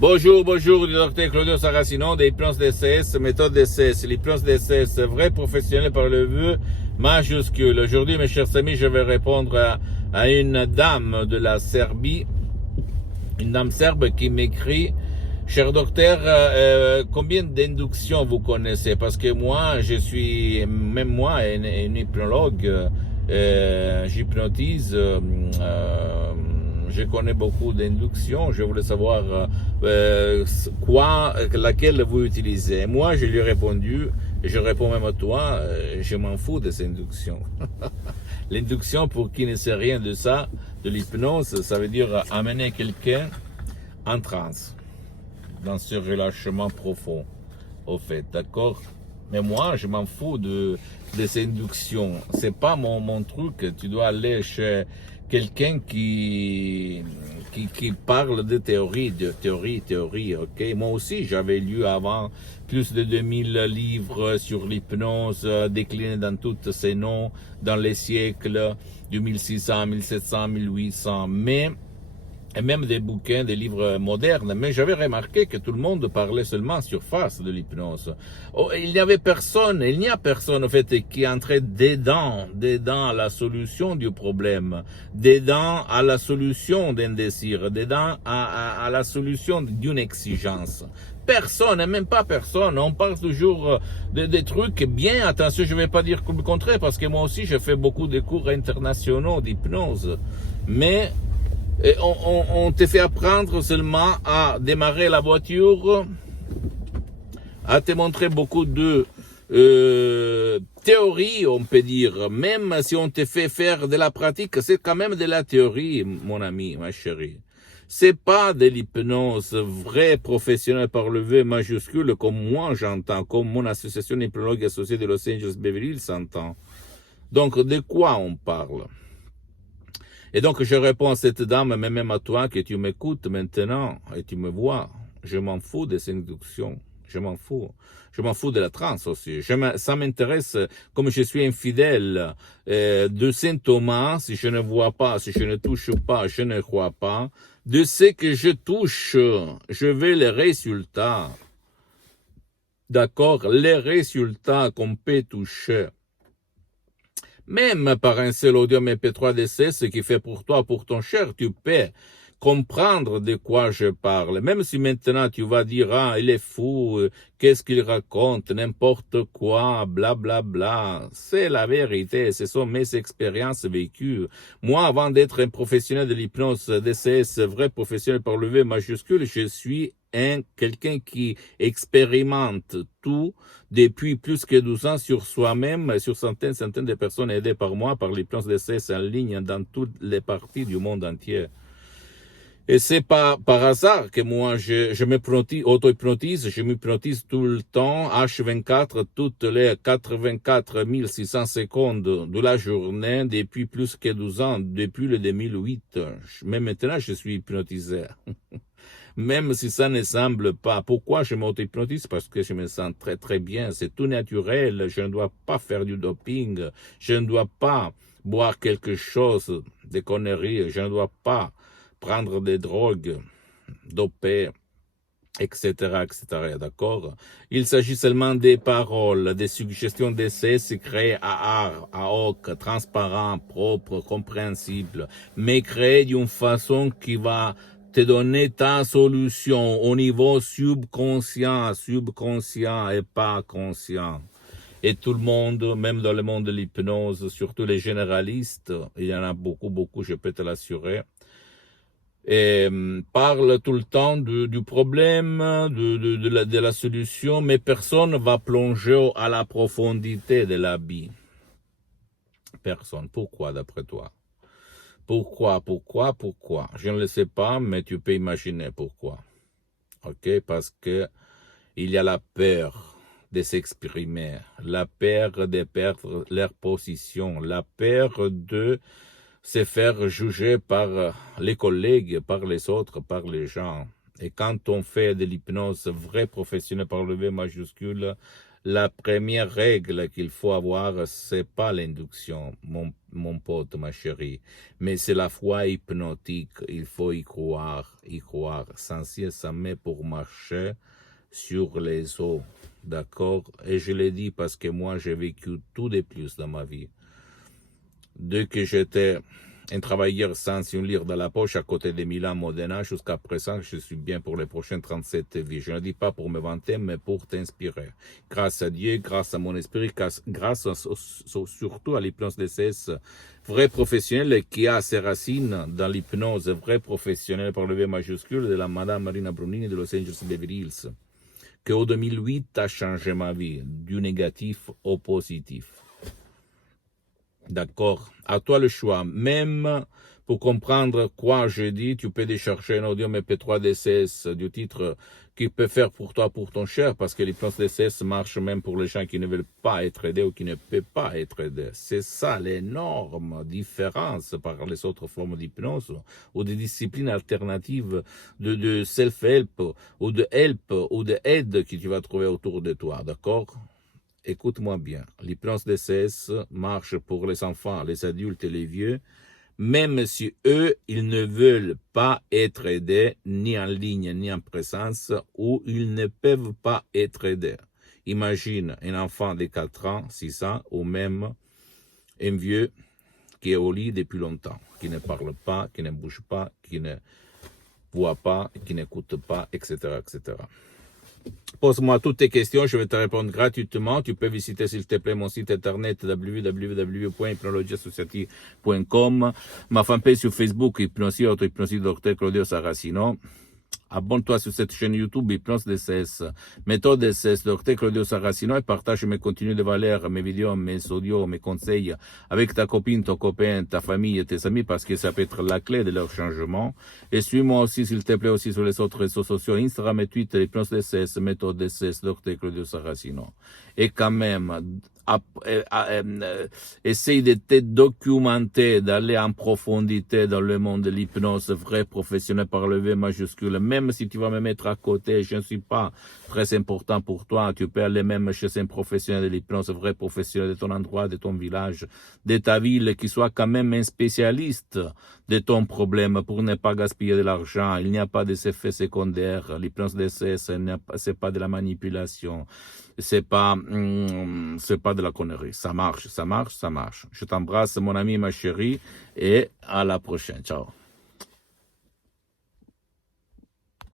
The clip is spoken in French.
Bonjour, du docteur Claudio Saracino de l'hypnose DCS, méthode DCS, l'hypnose DCS, vrai professionnel par le vœu majuscule. Aujourd'hui, mes chers amis, je vais répondre à une dame de la Serbie, une dame serbe qui m'écrit: cher docteur, combien d'inductions vous connaissez? Parce que moi, même moi, un hypnologue, j'hypnotise, je connais beaucoup d'inductions. Je voulais savoir laquelle vous utilisez. Moi, je lui ai répondu, et je réponds même à toi, je m'en fous de ces inductions. L'induction, pour qui ne sait rien de ça, de l'hypnose, ça veut dire amener quelqu'un en transe, dans ce relâchement profond, au fait, d'accord? Mais moi, je m'en fous de ces inductions. C'est pas mon truc. Tu dois aller chez quelqu'un qui parle de théorie, ok? Moi aussi, j'avais lu avant plus de 2000 livres sur l'hypnose, déclinés dans tous ces noms, dans les siècles du 1600, 1700, 1800, et même des bouquins, des livres modernes, mais j'avais remarqué que tout le monde parlait seulement en surface de l'hypnose. Oh, il n'y a personne, en fait, qui entrait dedans à la solution du problème, dedans à la solution d'un désir, dedans à la solution d'une exigence. Personne, même pas personne. On parle toujours des trucs bien. Attention, je ne vais pas dire le contraire, parce que moi aussi, je fais beaucoup de cours internationaux d'hypnose. Mais on te fait apprendre seulement à démarrer la voiture, à te montrer beaucoup de théorie, on peut dire. Même si on te fait faire de la pratique, c'est quand même de la théorie, mon ami, ma chérie. C'est pas de l'hypnose vraie professionnelle par le V majuscule, comme moi j'entends, comme mon association hypnologue associée de Los Angeles Beverly Hills s'entend. Donc, de quoi on parle? Et donc, je réponds à cette dame, mais même à toi, que tu m'écoutes maintenant et tu me vois. Je m'en fous des inductions. Je m'en fous. Je m'en fous de la transe aussi. Ça m'intéresse, comme je suis infidèle de Saint Thomas, si je ne vois pas, si je ne touche pas, je ne crois pas. De ce que je touche, je veux les résultats. D'accord? Les résultats qu'on peut toucher. Même par un seul audio MP3 DC, ce qui fait pour toi, pour ton cher, tu peux comprendre de quoi je parle. Même si maintenant tu vas dire, ah, il est fou, qu'est-ce qu'il raconte, n'importe quoi, bla bla bla. C'est la vérité, ce sont mes expériences vécues. Moi, avant d'être un professionnel de l'hypnose DCS, vrai professionnel par le V majuscule, je suis quelqu'un qui expérimente tout depuis plus que 12 ans sur soi-même, sur centaines de personnes aidées par moi par l'hypnose DCS en ligne dans toutes les parties du monde entier. Et c'est pas par hasard que moi je auto-hypnotise, je m'hypnotise tout le temps, H24, toutes les 84 600 secondes de la journée depuis plus que 12 ans, depuis le 2008. Mais maintenant je suis hypnotisé. Même si ça ne semble pas. Pourquoi je m'auto-hypnotise? Parce que je me sens très très bien. C'est tout naturel. Je ne dois pas faire du doping. Je ne dois pas boire quelque chose de conneries. Je ne dois pas prendre des drogues dopées, etc., etc., d'accord? Il s'agit seulement des paroles, des suggestions d'essais créées à hoc, transparent, propre, compréhensible, mais créées d'une façon qui va te donner ta solution au niveau subconscient et pas conscient. Et tout le monde, même dans le monde de l'hypnose, surtout les généralistes, il y en a beaucoup, je peux te l'assurer, et parle tout le temps du problème, de la solution, mais personne va plonger à la profondité de l'abîme. Personne. Pourquoi, d'après toi? Pourquoi? Je ne le sais pas, mais tu peux imaginer pourquoi. Ok? Parce que il y a la peur de s'exprimer, la peur de perdre leur position, la peur de se faire juger par les collègues, par les autres, par les gens. Et quand on fait de l'hypnose vraie professionnelle par le V majuscule, La première règle qu'il faut avoir, c'est pas l'induction, mon pote, ma chérie, mais c'est la foi hypnotique. Il faut y croire, sans cesse, ça met pour marcher sur les eaux. D'accord? Et je l'ai dit parce que moi, j'ai vécu tout de plus dans ma vie. Dès que j'étais un travailleur sans une lire dans la poche à côté de Milan, Modena, jusqu'à présent, je suis bien pour les prochaines 37 vies. Je ne dis pas pour me vanter, mais pour t'inspirer. Grâce à Dieu, grâce à mon esprit, grâce surtout à l'hypnose DCS, vrai professionnel qui a ses racines dans l'hypnose, vrai professionnel par le V majuscule de la Madame Marina Brunini de Los Angeles Beverly Hills, qui au 2008 a changé ma vie, du négatif au positif. D'accord? À toi le choix. Même pour comprendre quoi je dis, tu peux décharger un audio MP3 DCS du titre qui peut faire pour toi, pour ton cher, parce que l'hypnose DCS marche même pour les gens qui ne veulent pas être aidés ou qui ne peuvent pas être aidés. C'est ça l'énorme différence par les autres formes d'hypnose ou de disciplines alternatives de self-help ou de help ou de aide que tu vas trouver autour de toi. D'accord? Écoute-moi bien, l'hypnose DCS marche pour les enfants, les adultes et les vieux, même si eux, ils ne veulent pas être aidés, ni en ligne, ni en présence, ou ils ne peuvent pas être aidés. Imagine un enfant de 4 ans, 6 ans, ou même un vieux qui est au lit depuis longtemps, qui ne parle pas, qui ne bouge pas, qui ne voit pas, qui n'écoute pas, etc., etc. Pose-moi toutes tes questions, je vais te répondre gratuitement. Tu peux visiter, s'il te plaît, mon site internet www.hypnologiassociative.com, ma fanpage sur Facebook, Hypnosie, auto-hypnosie, Dr Claudio Saracino. Abonne-toi sur cette chaîne YouTube Hypnose DCS, méthode DCS, Dr Claudio Saracino, et partage mes contenus de valeur, mes vidéos, mes audios, mes conseils avec ta copine, ton copain, ta famille et tes amis, parce que ça peut être la clé de leur changement. Et suis-moi aussi, s'il te plaît, aussi sur les autres réseaux sociaux, Instagram et Twitter, Hypnose DCS, méthode DCS, Dr Claudio Saracino. Et quand même, essaye de te documenter, d'aller en profondité dans le monde de l'hypnose vrai professionnel par le V majuscule. Même si tu vas me mettre à côté, je ne suis pas très important pour toi. Tu peux aller même chez un professionnel de l'hypnose vrai professionnel de ton endroit, de ton village, de ta ville, qui soit quand même un spécialiste de ton problème pour ne pas gaspiller de l'argent. Il n'y a pas d'effets secondaires. L'hypnose DCS, c'est pas de la manipulation. C'est pas de la connerie. Ça marche, ça marche, ça marche. Je t'embrasse, mon ami, ma chérie, et à la prochaine. Ciao.